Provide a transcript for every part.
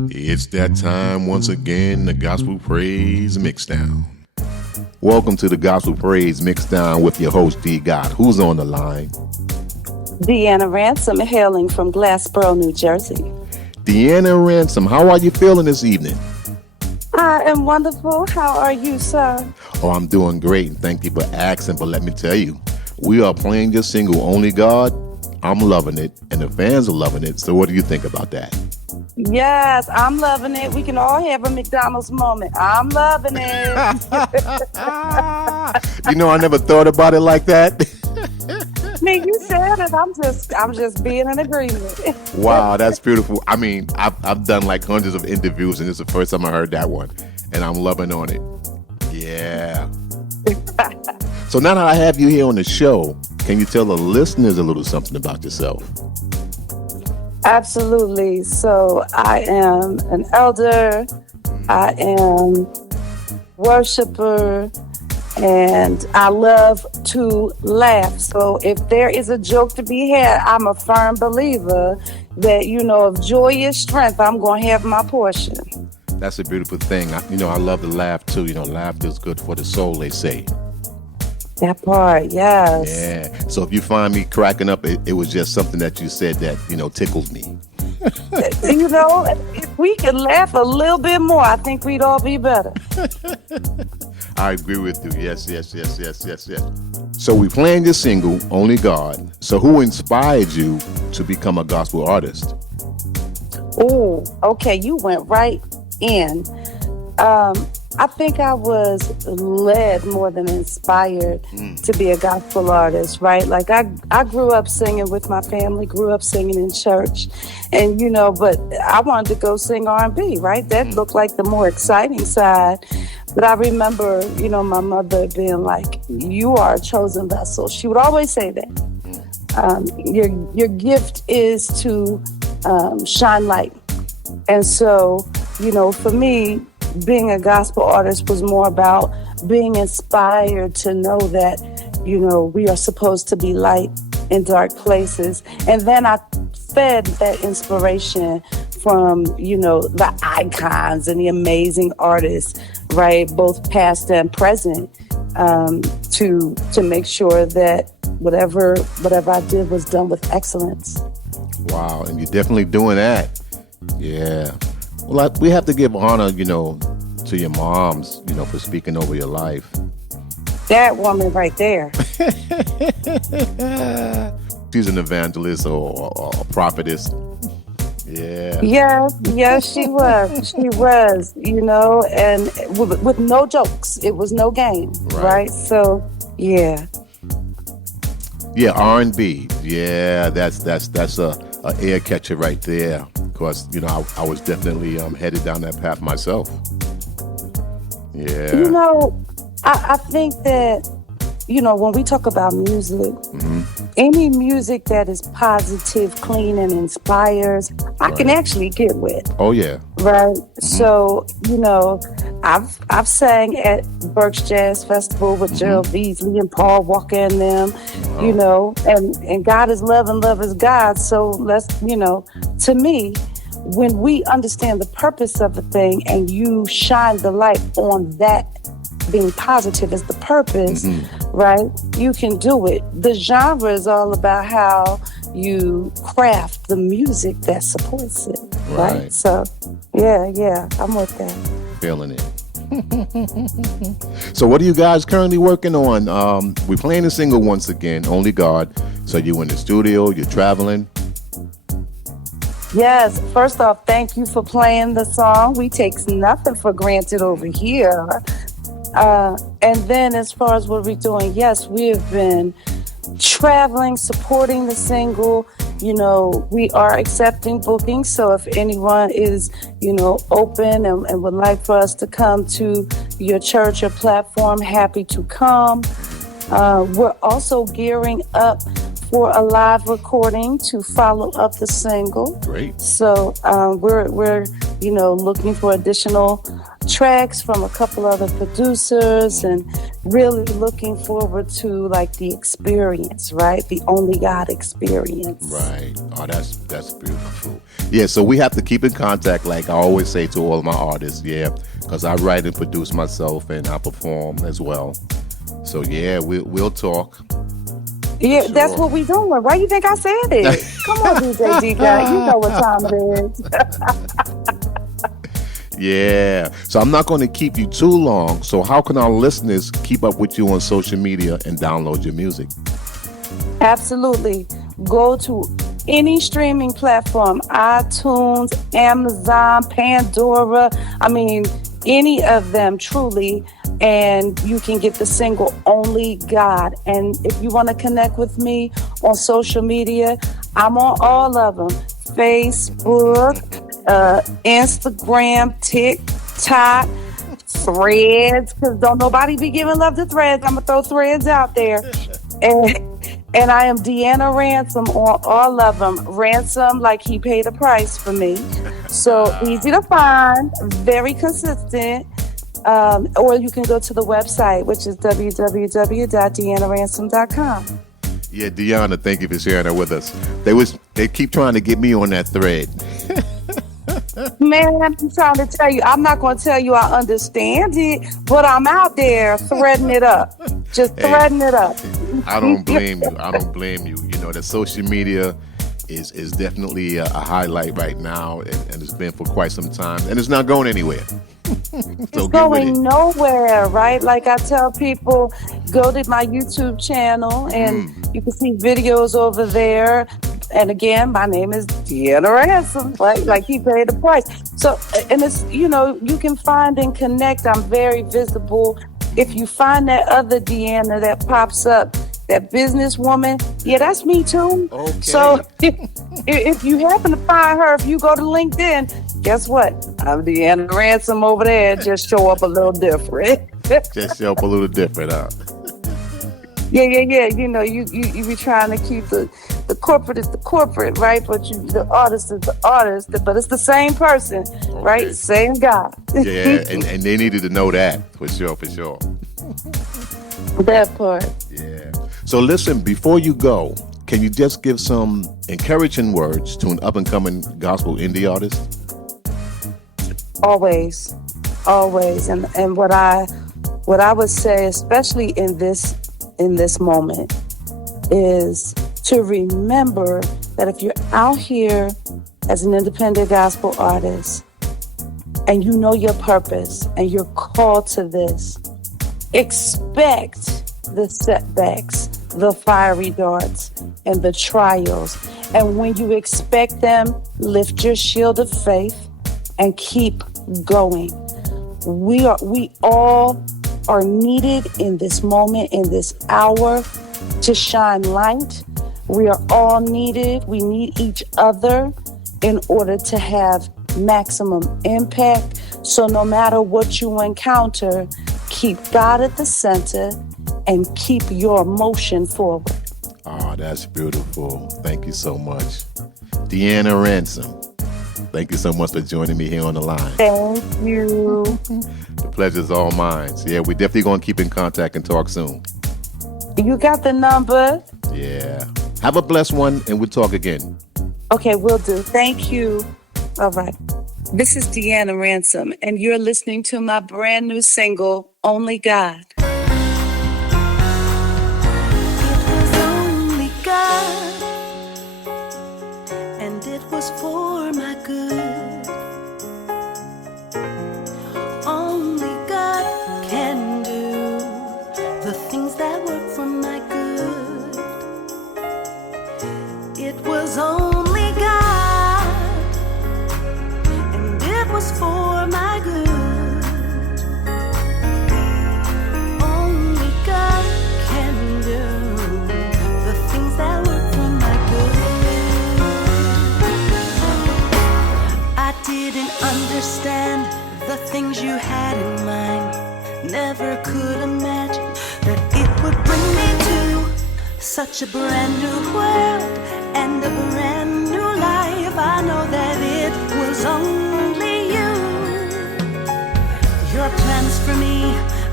It's that time once again, the Gospel Praise Mixdown. Welcome to the Gospel Praise Mixdown with your host, DGoTt. Who's on the line? Deanna Ransom, hailing from Glassboro, New Jersey. Deanna Ransom, how are you feeling this evening? I am wonderful. How are you, sir? Oh, I'm doing great, and thank you for asking. But let me tell you, we are playing your single, Only God. I'm loving it, and the fans are loving it. So what do you think about that? Yes, I'm loving it. We can all have a McDonald's moment. I'm loving it. You know, I never thought about it like that. Me, you said it. I'm just being in agreement. Wow, that's beautiful. I mean, I've done like hundreds of interviews, and this is the first time I heard that one, and I'm loving on it. Yeah. So now that I have you here on the show, can you tell the listeners a little something about yourself? Absolutely. So I am an elder. I am worshiper. And I love to laugh. So if there is a joke to be had, I'm a firm believer that, if joy is strength, I'm going to have my portion. That's a beautiful thing. I love to laugh too. Laughter is good for the soul, they say. That part, yes. Yeah. So if you find me cracking up, it was just something that you said that, tickles me. If we could laugh a little bit more, I think we'd all be better. I agree with you. Yes. So we playing your single, Only God. So who inspired you to become a gospel artist? Oh, okay. You went right in. I think I was led more than inspired to be a gospel artist, right? Like I grew up singing with my family, grew up singing in church, and but I wanted to go sing R&B, right? That looked like the more exciting side. But I remember, my mother being like, "You are a chosen vessel." She would always say that. Your gift is to shine light, and so for me, being a gospel artist was more about being inspired to know that, we are supposed to be light in dark places. And then I fed that inspiration from, the icons and the amazing artists, right? Both past and present, to make sure that whatever I did was done with excellence. Wow. And you're definitely doing that. Yeah. Well, we have to give honor, to your moms, for speaking over your life. That woman right there. She's an evangelist or a prophetess. Yeah. Yeah, she was. She was, and with no jokes. It was no game, right? So, yeah. Yeah, R&B. Yeah, that's a air catcher right there. Of course, I was definitely headed down that path myself. Yeah. I think that, when we talk about music, any music that is positive, clean, and inspires, I can actually get with. Oh, yeah. Right? So, I've sang at Berks Jazz Festival with Gerald Beasley and Paul Walker and them, and God is love and love is God. So let's, to me, when we understand the purpose of a thing and you shine the light on that being positive is the purpose, right? You can do it. The genre is all about how you craft the music that supports it, right? So, yeah, I'm with that. Feeling it. So what are you guys currently working on? We're playing the single once again, Only God. So you in the studio, you're traveling? Yes, first off, thank you for playing the song. We take nothing for granted over here. And then as far as what we're doing, yes, we have been traveling, supporting the single. We are accepting bookings. So if anyone is, open and would like for us to come to your church or platform, happy to come. We're also gearing up for a live recording to follow up the single. Great. So we're looking for additional tracks from a couple other producers, and really looking forward to like the experience, right? The Only God experience. Right. Oh, that's beautiful. Yeah, so we have to keep in contact, like I always say to all of my artists, yeah, because I write and produce myself and I perform as well. So yeah, we'll talk. Yeah, Sure. That's what we doing. Why you think I said it? Come on, DJ DGoTt. You know what time it is. Yeah. So I'm not going to keep you too long. So how can our listeners keep up with you on social media and download your music? Absolutely. Go to any streaming platform, iTunes, Amazon, Pandora. I mean, any of them truly. And you can get the single Only God. And if you want to connect with me on social media, I'm on all of them. Facebook, Instagram, TikTok, Threads, because don't nobody be giving love to Threads. I'm going to throw Threads out there. And I am Deanna Ransom on all of them. Ransom, like he paid a price for me. So easy to find, very consistent. Or you can go to the website, which is www.deannaransom.com. Yeah, Deanna, thank you for sharing that with us. They keep trying to get me on that thread. Man, I'm trying to tell you, I'm not going to tell you I understand it, but I'm out there threading it up. Just threading it up. I don't blame you. I don't blame you. You know, that social media is definitely a highlight right now, and it's been for quite some time, and it's not going anywhere. So it's going nowhere, right? Like I tell people, go to my YouTube channel and you can see videos over there. And again, my name is Deanna Ransom, right? Like he paid the price. So, and it's, you know, you can find and connect. I'm very visible. If you find that other Deanna that pops up, that businesswoman, yeah, that's me too. Okay. So if you happen to find her, if you go to LinkedIn, guess what? I'm Deanna Ransom over there. Just show up a little different. Just show up a little different, huh? Yeah. You know, you be trying to keep the corporate is the corporate, right? But the artist is the artist, but it's the same person, right? Same guy. Yeah, and they needed to know that for sure. That part. Yeah. So listen, before you go, can you just give some encouraging words to an up-and-coming gospel indie artist? Always. And what I would say, especially in this moment, is to remember that if you're out here as an independent gospel artist and you know your purpose and you're called to this, expect the setbacks, the fiery darts, and the trials. And when you expect them, lift your shield of faith and keep going. We all are needed in this moment, in this hour, to shine light. We are all needed. We need each other in order to have maximum impact. So no matter what you encounter, keep God at the center and keep your motion forward. Oh, that's beautiful. Thank you so much. Deanna Ransom, thank you so much for joining me here on the line. Thank you. The pleasure's all mine. So yeah, we're definitely going to keep in contact and talk soon. You got the number? Yeah. Have a blessed one, and we'll talk again. Okay, will do. Thank you. All right. This is Deanna Ransom, and you're listening to my brand new single, Only God. Was for my good. Only God can do the things that work for my good. It was only God, and it was for my good. Only God can do the things that work for my good. I didn't understand the things you had in mind. Never could imagine that it would bring me to such a brand new world and a brand new life. I know that it was only you.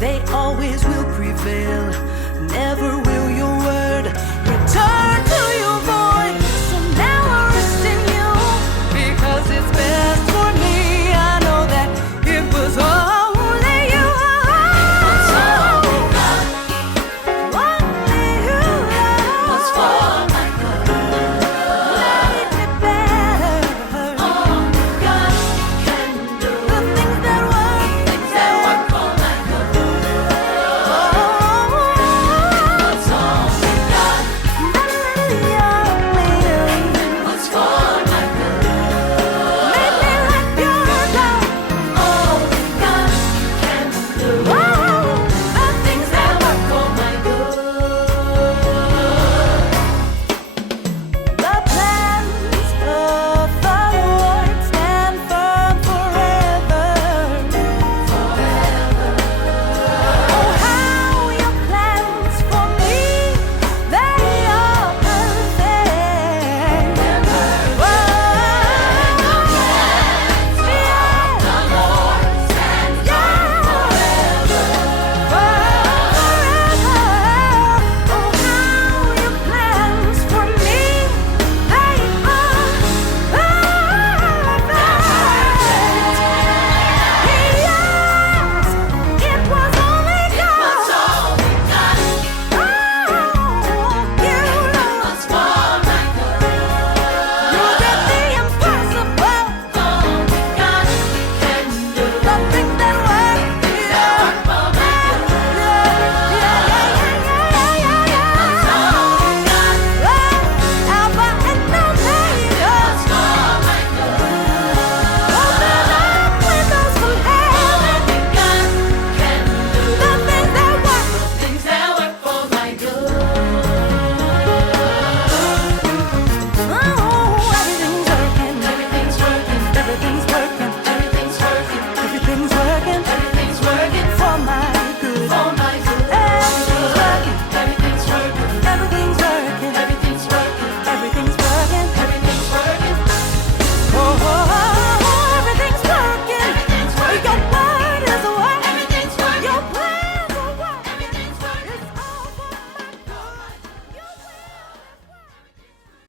they always will prevail. Never will your word return.